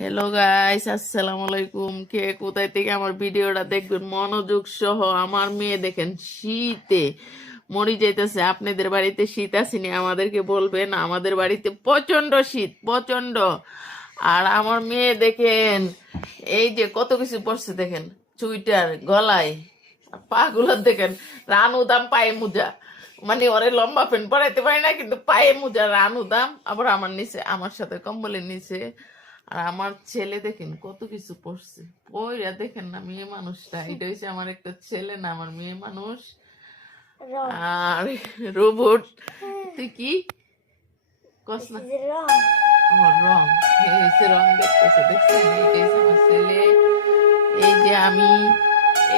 Hello guys, আসসালামু আলাইকুম। কে কোথায় থেকে আমার ভিডিওটা দেখবেন মনোযোগ সহ। আমার মেয়ে দেখেন শীতে মরি যাইতেছে। আপনাদের বাড়িতে শীত আসেনি আমাদেরকে বলবেন। আমাদের বাড়িতে প্রচন্ড শীত, প্রচন্ড। আর আমার মেয়ে দেখেন এই যে কত কিছু পড়ছে দেখেন, চুইটার গলায়, পাগুলো দেখেন, রানু দাম পায়ে মোজা। মানে ওরে লম্বা প্যান্ট পরাইতে পারি না, কিন্তু পায়ে মোজা রানু দাম। আবার আমার নিচে, আমার সাথে কম্বলের নিচে। আর আমার ছেলে দেখেন কত কিছু পড়ছে, পইরা দেখেন না মেয়ে মানুষটা। এটা হচ্ছে আমার একটা ছেলে, না আমার মেয়ে মানুষ। আর রোবট, তুই কি কস না? আমার রং, এই হচ্ছে রং দেখতেছে, দেখছেন? এইটা হচ্ছে আমার ছেলে। এই যে আমি,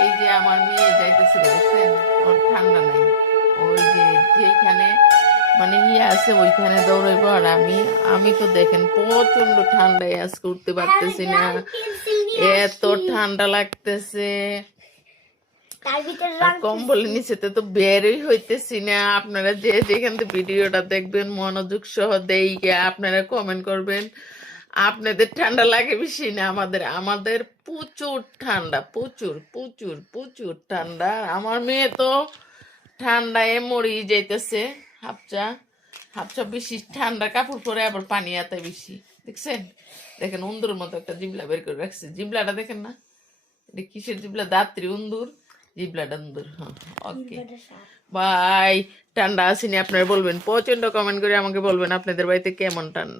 এই যে আমার মেয়ে যাইতেছে, দেখছেন? ওর ঠান্ডা নাই। ওই যে যেখানে মানে ইয়ে আছে ওইখানে দৌড়াইবো। আর আমি আমি তো দেখেন প্রচন্ড ঠান্ডায় আজকে উঠতে পারতেছি না, এত ঠান্ডা লাগতেছে। আর কম্বলের নিচেতে তো বেরই হইতেছি না। আপনারা যে যেখান থেকে ভিডিওটা দেখবেন মনোযোগ সহ দেখে আপনারা কমেন্ট করবেন আপনাদের ঠান্ডা লাগে বেশি না। আমাদের আমাদের প্রচুর ঠান্ডা, প্রচুর প্রচুর প্রচুর ঠান্ডা। আমার মেয়ে তো ঠান্ডায় মরি যাইতেছে। হাপচা হাপচা বেশি ঠান্ডা কাপড় পরে আবার পানি আতে বেশি, দেখছেন? দেখেন উন্দুর মতো একটা জিবলা বের করে রাখছে। জিবলাটা দেখেন না, এটা কিসের জিবলা? দাত্রী উন্দুর, জিবলাটা উন্দুর। হ্যাঁ, ওকে বাই। ঠান্ডা আসেনি আপনারা বলবেন, প্রচন্ড কমেন্ট করে আমাকে বলবেন আপনাদের বাড়িতে কেমন ঠান্ডা।